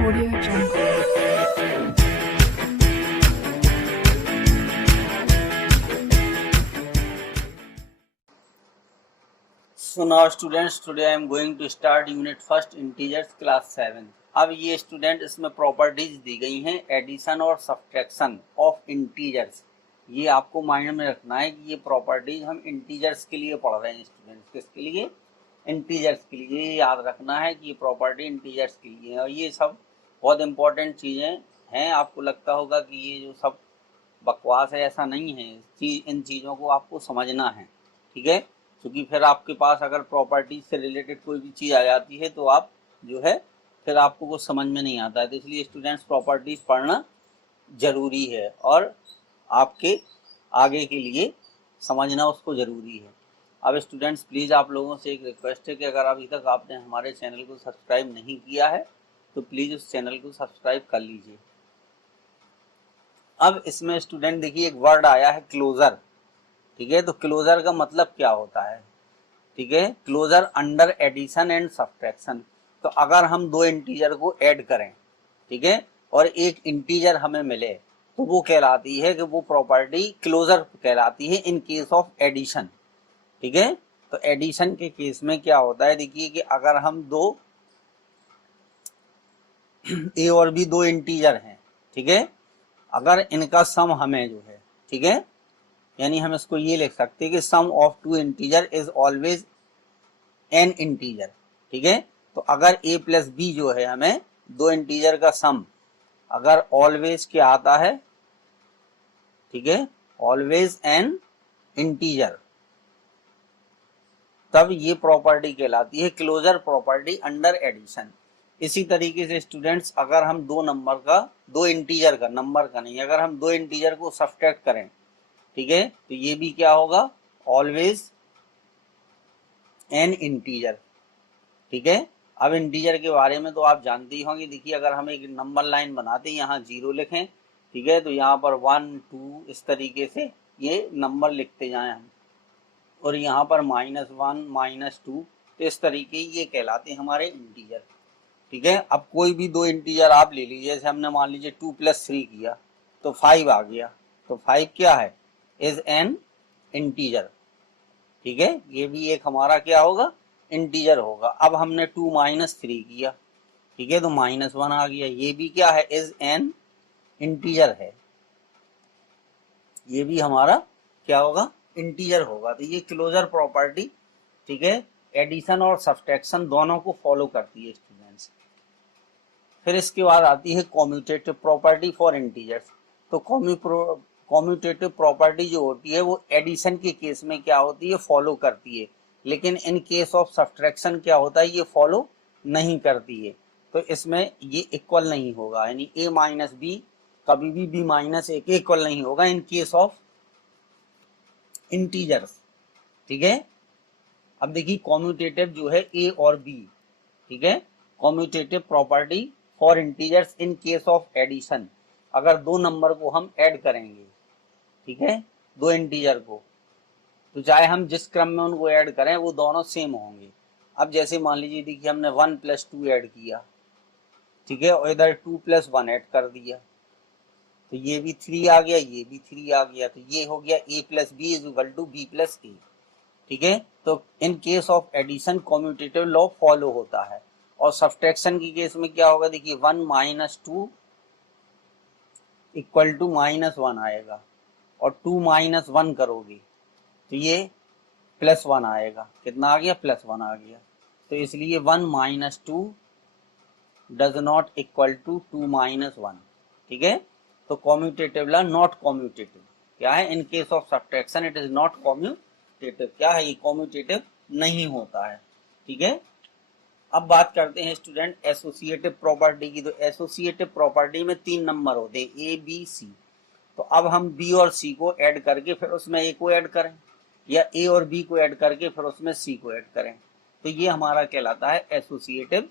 Audio Jungle. So now students, today I am going to start unit first integers class 7. अब ये student इसमें properties दी गई हैं addition और सब्ट्रैक्शन ऑफ इंटीजर्स। ये आपको माइंड में रखना है कि ये प्रॉपर्टीज हम इंटीजर्स के लिए पढ़ रहे हैं स्टूडेंट्स। किसके लिए? इंटीजर्स के लिए। ये याद रखना है कि ये प्रॉपर्टी इंटीजर्स के लिए है और ये सब बहुत इंपॉर्टेंट चीज़ें हैं। आपको लगता होगा कि ये जो सब बकवास है, ऐसा नहीं है। इन चीज़ों को आपको समझना है, ठीक है? क्योंकि फिर आपके पास अगर प्रॉपर्टीज से रिलेटेड कोई भी चीज़ आ जाती है तो आप जो है फिर आपको कुछ समझ में नहीं आता है। तो इसलिए स्टूडेंट्स प्रॉपर्टीज पढ़ना ज़रूरी है और आपके आगे के लिए समझना उसको ज़रूरी है। अब स्टूडेंट्स प्लीज़ आप लोगों से एक रिक्वेस्ट है कि अगर अभी तक आपने हमारे चैनल को सब्सक्राइब नहीं किया है तो प्लीज़ उस चैनल को सब्सक्राइब कर लीजिए। अब इसमें स्टूडेंट देखिए एक वर्ड आया है क्लोजर, ठीक है? तो क्लोजर का मतलब क्या होता है? ठीक है, closure under addition and subtraction. तो अगर हम दो इंटीजर को ऐड करें, ठीक है, और एक इंटीजर हमें मिले तो वो कहलाती है कि वो प्रॉपर्टी क्लोजर कहलाती है इन केस ऑफ एडिशन, ठीक है? तो एडिशन के केस में क्या होता है, देखिए कि अगर हम दो ए और बी दो इंटीजर हैं, ठीक है, अगर इनका सम हमें जो है, ठीक है, यानी हम इसको ये लिख सकते हैं कि sum of two integer is always an integer, ठीक है? तो अगर a प्लस बी जो है हमें दो इंटीजर का सम अगर ऑलवेज क्या आता है, ठीक है, ऑलवेज एन इंटीजर, तब ये प्रॉपर्टी कहलाती है क्लोजर प्रॉपर्टी अंडर एडिशन। इसी तरीके से स्टूडेंट्स अगर हम दो नंबर का दो इंटीजर का नंबर का नहीं, अगर हम दो इंटीजर को सब्ट्रैक्ट करें, ठीक है, तो ये भी क्या होगा? ऑलवेज एन इंटीजर, ठीक है? अब इंटीजर के बारे में तो आप जानते ही होंगे। देखिए अगर हम एक नंबर लाइन बनाते हैं, यहाँ 0 लिखें, ठीक है, तो यहाँ पर 1 2 इस तरीके से ये नंबर लिखते जाएं हम, और यहाँ पर -1 -2, तो इस तरीके ये कहलाते हैं हमारे इंटीजर, ठीक है? अब कोई भी दो इंटीजर आप ले लीजिए, जैसे हमने मान लीजिए 2 + 3 किया तो 5 आ गया, तो 5 क्या है? इज एन इंटीजर, ठीक है? ये भी एक हमारा क्या होगा? इंटीजर होगा। अब हमने 2 - 3 किया, ठीक है, तो -1 आ गया, ये भी क्या है? इज एन इंटीजर है, ये भी हमारा क्या होगा? इंटीजर होगा। तो ये क्लोजर प्रॉपर्टी, ठीक है, एडिशन और सब्ट्रैक्शन दोनों को फॉलो करती है स्टूडेंट्स। फिर इसके बाद आती है कॉम्यूटेटिव प्रॉपर्टी फॉर इंटीजर्स। तो कॉम्यूटेटिव प्रॉपर्टी जो होती है वो एडिशन के केस में क्या होती है? फॉलो करती है, लेकिन इन केस ऑफ सब्ट्रैक्शन क्या होता है? ये फॉलो नहीं करती है। तो इसमें ये इक्वल नहीं होगा, यानी a माइनस बी कभी भी b माइनस a के इक्वल नहीं होगा इन केस ऑफ इंटीजर्स, ठीक है? अब देखिए कॉम्यूटेटिव जो है a और b, ठीक है, commutative property for integers in case of addition. अगर दो नंबर को हम ऐड करेंगे, ठीक है, दो इंटीजर को, तो चाहे हम जिस क्रम में उनको ऐड करें वो दोनों सेम होंगे। अब जैसे मान लीजिए, देखिए हमने 1 + 2 ऐड किया, ठीक है, और इधर 2 + 1 ऐड कर दिया, तो ये भी 3 आ गया, ये भी 3 आ गया, तो ये हो गया a + b = b + a, ठीक है? तो in case of addition commutative law follow होता है। और सब्ट्रैक्शन के केस में क्या होगा? देखिए 1 - 2 = -1 आएगा, और 2 - 1 करोगे तो ये +1 आएगा। कितना आ गया? +1 आ गया। तो इसलिए 1 - 2 डज नॉट इक्वल टू 2 - 1, ठीक है? तो कॉम्यूटेटिव लॉ नॉट कॉम्यूटेटिव क्या है? इन case of subtraction it is not commutative. क्या है? ये कॉम्यूटेटिव नहीं होता है, ठीक है? अब बात करते हैं स्टूडेंट एसोसिएटिव प्रॉपर्टी की। तो एसोसिएटिव प्रॉपर्टी में 3 नंबर होते हैं, ए बी सी। तो अब हम बी और सी को ऐड करके फिर उसमें ए को ऐड करें, या ए और बी को ऐड करके फिर उसमें सी को ऐड करें, तो ये हमारा कहलाता है एसोसिएटिव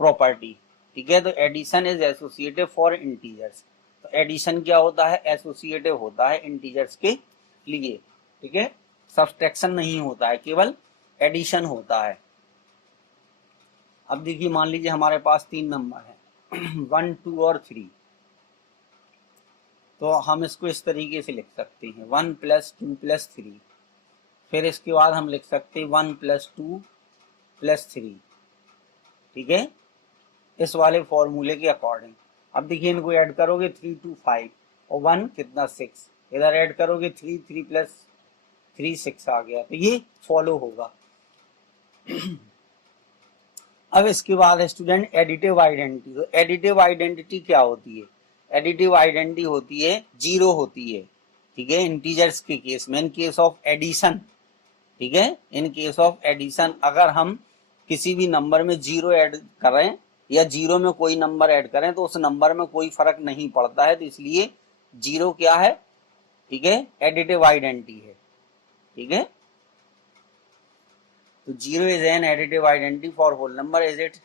प्रॉपर्टी, ठीक है? तो addition is associative for integers. तो एडिशन क्या होता है? एसोसिएटिव होता है इंटीजर्स के लिए, ठीक है? सब्ट्रैक्शन नहीं होता है, केवल एडिशन होता है। अब देखिए मान लीजिए हमारे पास 3 नंबर है, 1 2 और 3, तो हम इसको इस तरीके से लिख सकते हैं 1 + 2 + 3। फिर इसके बाद हम लिख सकते हैं 1 + 2 + 3, ठीक है, इस वाले फॉर्मूले के अकॉर्डिंग। अब देखिए इनको ऐड करोगे 3 2 5 और 1 कितना 6, इधर ऐड करोगे 3 3 + 3 6 आ गया, तो ये फॉलो होगा। अब इसके बाद स्टूडेंट एडिटिव आइडेंटिटी। तो एडिटिव आइडेंटिटी क्या होती है? एडिटिव आइडेंटिटी होती है, जीरो होती है, ठीक है, इंटीजर्स के केस में। इन केस ऑफ एडिशन, ठीक है, इन केस ऑफ एडिशन अगर हम किसी भी नंबर में जीरो ऐड करें या जीरो में कोई नंबर ऐड करें तो उस नंबर में कोई फर्क नहीं पड़ता है, तो इसलिए जीरो क्या है, ठीक है, एडिटिव आइडेंटिटी है, ठीक है। तो zero is an additive identity for whole number, is it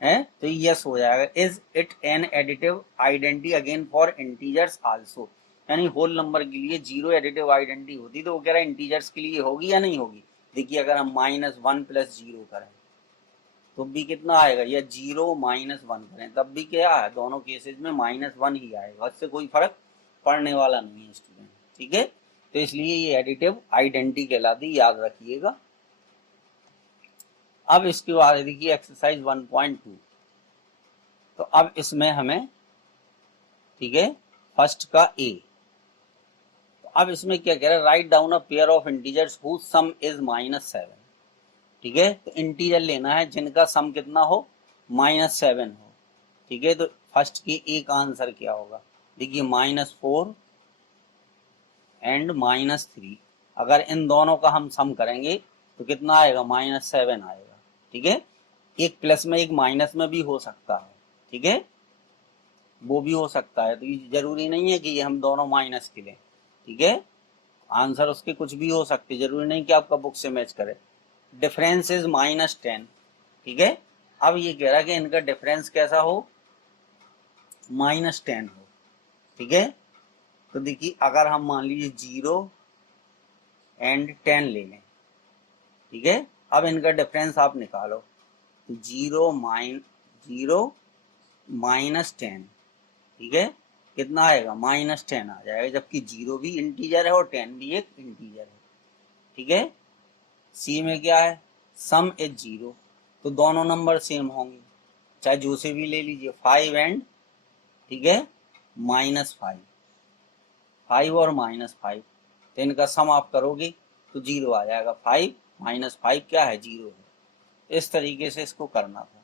है, तो यस हो जाएगा। Is it an additive identity again for integers also, यानी होल नंबर के लिए जीरो एडिटिव आइडेंटिटी होती, तो वो कह रहा है इंटीजर्स के लिए होगी या नहीं होगी। देखिए अगर हम -1 + 0 करें तो भी कितना आएगा, या 0 - 1 करें तब भी क्या है, दोनों केसेस में -1 ही आएगा, इससे कोई फर्क पड़ने वाला नहीं है स्टूडेंट, ठीक है। तो इसलिए ये एडिटिव आइडेंटिटी कहलाती, याद रखिएगा। अब इसके बाद देखिए एक्सरसाइज 1.2। तो अब इसमें हमें, ठीक है, फर्स्ट का ए, तो अब इसमें क्या कह रहा है, write down a pair of integers whose sum is -7, ठीक है। तो इंटीजर लेना है जिनका सम कितना हो, -7 हो, ठीक है। तो फर्स्ट के ए का आंसर क्या होगा, देखिए -4 एंड -3, अगर इन दोनों का हम सम करेंगे तो कितना आएगा, -7 आएगा, ठीक है। एक प्लस में एक माइनस में भी हो सकता है, ठीक है, वो भी हो सकता है, तो ये जरूरी नहीं है कि ये हम दोनों माइनस के लें, ठीक है। आंसर उसके कुछ भी हो सकते, जरूरी नहीं कि आपका बुक से मैच करे। डिफरेंस इज -10, ठीक है। अब ये कह रहा है कि इनका डिफरेंस कैसा हो, -10 हो, ठीक है। तो देखिए अगर हम मान लीजिए 0 एंड 10 ले लें, ठीक है, अब इनका डिफरेंस आप निकालो, 0 -10, ठीक है, कितना आएगा, -10 आ जाएगा, जबकि 0 भी इंटीजर है और 10 भी एक इंटीजर है, ठीक है। सी में क्या है, सम इज 0, तो दोनों नंबर सेम होंगे, चाहे जो से भी ले लीजिए, 5 एंड, ठीक है, -5, 5 और -5, तो इनका सम आप करोगे तो 0 आ जाएगा, 5 - 5 क्या है, 0 है। इस तरीके से इसको करना था।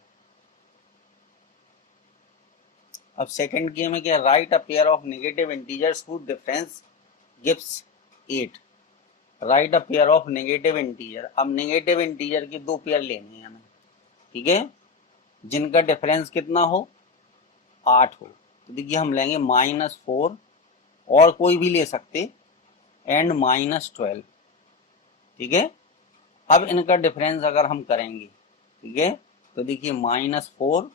अब सेकंड गेम में क्या, write a pair of negative integers whose difference gives 8, write a pair of negative integer. अब नेगेटिव इंटीजर के दो पेयर लेने हैं हमें, ठीक है, जिनका डिफरेंस कितना हो, 8 हो। तो देखिए हम लेंगे -4 और कोई भी ले सकते एंड -12, ठीक है। अब इनका डिफरेंस अगर हम करेंगे, ठीक है, तो देखिए -4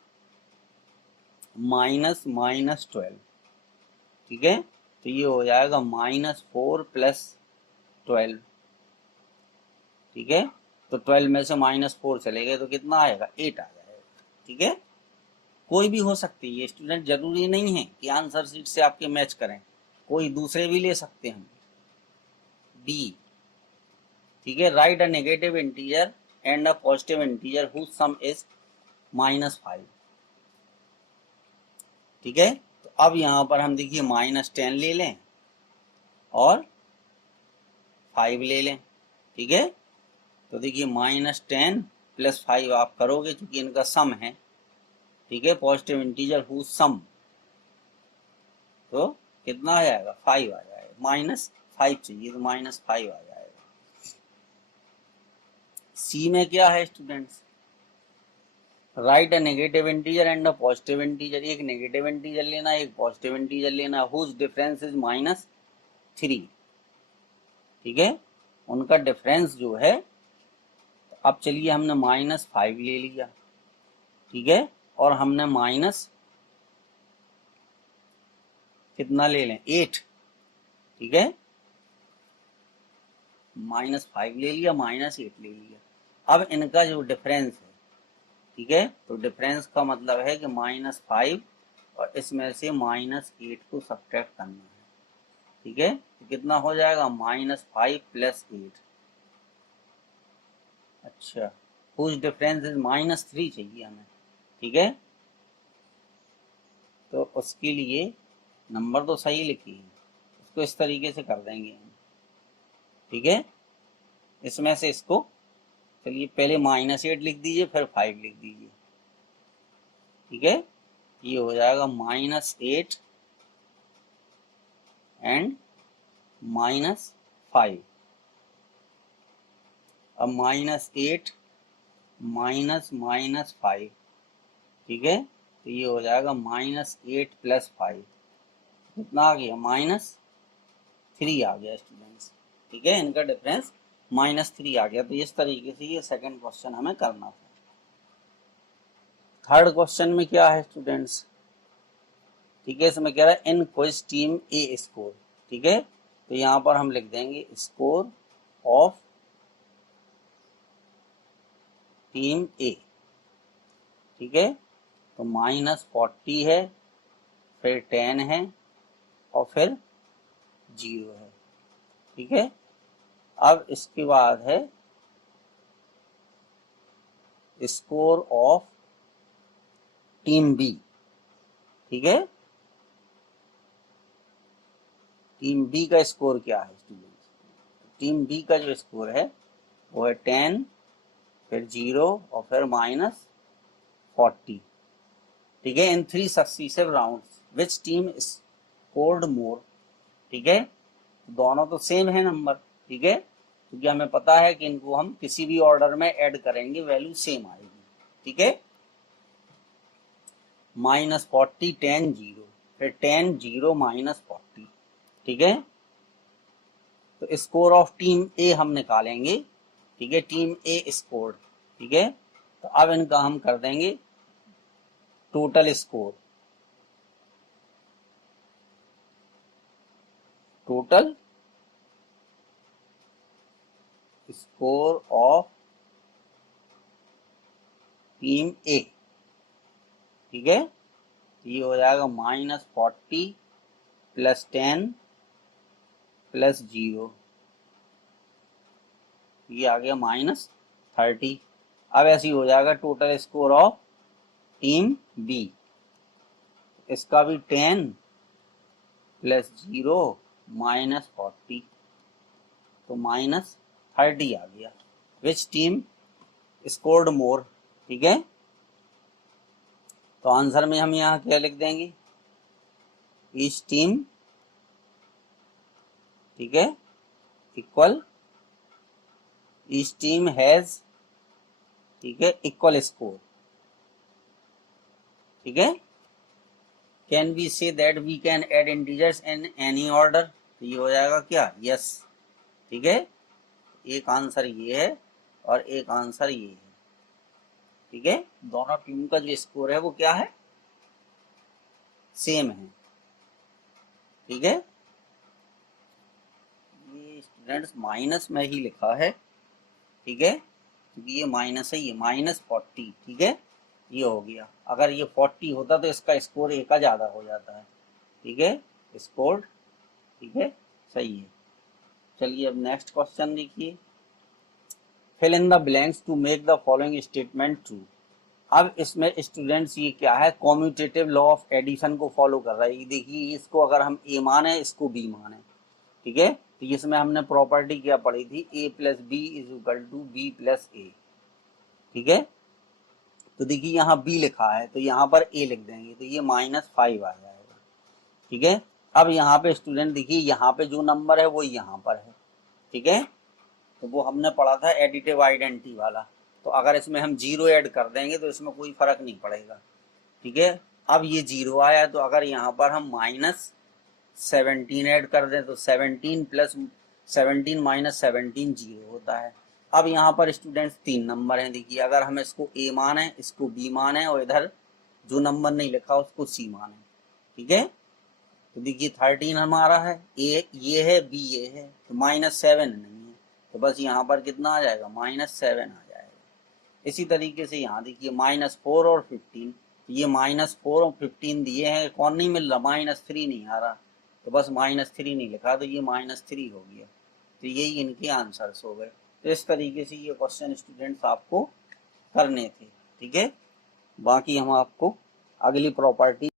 -12, ठीक है, तो ये हो जाएगा -4 + 12, ठीक है। तो 12 में से -4 चले गए तो कितना आएगा, 8 आ जाएगा, ठीक है। कोई भी हो सकती है, ये स्टूडेंट जरूरी नहीं है कि आंसर शीट से आपके मैच करें, कोई दूसरे भी ले सकते हैं। डी, ठीक है, write a negative integer and a positive integer whose sum is -5, ठीक है। तो अब यहाँ पर हम देखिए -10 ले लें और 5 ले लें, ठीक है। तो देखिए -10 + 5 आप करोगे क्योंकि इनका सम है, ठीक है, पॉजिटिव इंटीजर हुज सम, तो कितना आ जाएगा, 5 आ जाएगा, -5 चाहिए तो -5 आ जाएगा। सी में क्या है students, right a negative integer and a positive integer, एक नेगेटिव इंटीजर लेना एक पॉजिटिव इंटीजर लेना, हुज डिफरेंस इज -3, ठीक है, उनका डिफरेंस जो है, अब चलिए हमने -5 ले लिया, ठीक है, और हमने माइनस कितना ले लें, 8, ठीक है, -5 ले लिया -8 ले लिया। अब इनका जो डिफरेंस है, ठीक है। तो डिफरेंस का मतलब है कि -5 और इसमें से -8 को सब्ट्रैक्ट करना है, ठीक है। तो कितना हो जाएगा, -5 + 8। अच्छा, कुछ डिफरेंस इज -3 चाहिए हमें, ठीक है। तो उसके लिए नंबर तो सही लिखिए, इसको इस तरीके से कर देंगे हम, ठीक है। इसमें से इसको, चलिए पहले -8 लिख दीजिए, फिर 5 लिख दीजिए, ठीक है। ये हो जाएगा -8 एंड -5। अब -8 -5, ठीक है। तो ये हो जाएगा -8 + 5, कितना आ गया, -3 आ गया स्टूडेंट्स, ठीक है। इनका डिफरेंस -3 आ गया। तो इस तरीके से ये सेकंड क्वेश्चन हमें करना था। थर्ड क्वेश्चन में क्या है स्टूडेंट्स, ठीक है, इसमें कह रहा है इन क्विज टीम ए स्कोर, ठीक है। तो यहाँ पर हम लिख देंगे स्कोर ऑफ टीम ए, ठीक है। तो -40 है, फिर 10 है और फिर 0 है, ठीक है। अब इसके बाद है स्कोर ऑफ टीम बी, ठीक है। टीम बी का स्कोर क्या है स्टूडेंट्स, टीम बी का जो स्कोर है वो है 10, फिर 0 और फिर -40, ठीक है। In 3 successive rounds which team scored more, ठीक है। दोनों तो सेम है नंबर, ठीक है, क्योंकि हमें पता है कि इनको हम किसी भी ऑर्डर में ऐड करेंगे वैल्यू सेम आएगी, ठीक है। -40 10 0, फिर 10 0 -40, ठीक है। तो स्कोर ऑफ टीम ए हम निकालेंगे, ठीक है, टीम ए स्कोर, ठीक है। तो अब इनका हम कर देंगे total score, total score of team A, ठीक है। ये हो जाएगा -40 + 10 + 0, ये आ गया -30। अब ऐसे ही हो जाएगा total score of team B, इसका भी 10 + 0 -40, तो -30 आ गया। विच टीम स्कोर्ड मोर, ठीक है। तो आंसर में हम यहाँ क्या लिख देंगे, ईच टीम, ठीक है, इक्वल, ईच टीम हैज, ठीक है, इक्वल स्कोर, ठीक है। Can we say that we can add integers in any order, तो ये हो जाएगा क्या, यस, ठीक है। एक आंसर ये है और एक आंसर ये है, ठीक है। दोनों टीम का जो स्कोर है वो क्या है, सेम है, ठीक है। ये स्टूडेंट्स माइनस में ही लिखा है, ठीक है, क्योंकि ये माइनस है, ये -40, ठीक है। ये हो गया, अगर ये 40 होता तो इसका स्कोर एक का ज्यादा हो जाता है, ठीक है, स्कोर, ठीक है, सही है। चलिए अब नेक्स्ट क्वेश्चन देखिए, fill in the blanks to make the following statement true. अब इसमें स्टूडेंट्स ये क्या है, कॉम्यूटेटिव लॉ ऑफ एडिशन को फॉलो कर रहा है। देखिए इसको अगर हम ए माने, इसको बी माने, ठीक है। तो इसमें हमने प्रॉपर्टी क्या पढ़ी थी, a + b = b + a, ठीक है। तो देखिए यहाँ b लिखा है तो यहाँ पर a लिख देंगे, तो ये -5 आ जाएगा, ठीक है। अब यहाँ पे स्टूडेंट देखिए यहाँ पे जो नंबर है वो यहाँ पर है, ठीक है। तो वो हमने पढ़ा था एडिटिव आइडेंटिटी वाला, तो अगर इसमें हम 0 ऐड कर देंगे तो इसमें कोई फर्क नहीं पड़ेगा, ठीक है। अब ये 0 आया तो अगर यहाँ पर हम -17 ऐड कर दें तो 17 + 17 - 17 0 होता है। अब यहाँ पर स्टूडेंट्स 3 नंबर हैं, देखिए अगर हम इसको ए माने, इसको बी माने और इधर जो नंबर नहीं लिखा उसको सी माने, ठीक है। तो देखिए 13 हमारा है, ए ये है, बी ये है, तो -7 नहीं है, तो बस यहाँ पर कितना आ जाएगा, -7 आ जाएगा, इसी तरीके से यहाँ देखिए -4 और 15, ये -4 और 15 दिए हैं, कौन नहीं मिल रहा, -3 नहीं आ रहा, तो बस -3 नहीं लिखा तो ये -3 हो गया। तो यही इनके आंसर्स हो गए। तो इस तरीके से ये क्वेश्चन स्टूडेंट्स आपको करने थे, ठीक है। बाकी हम आपको अगली प्रॉपर्टी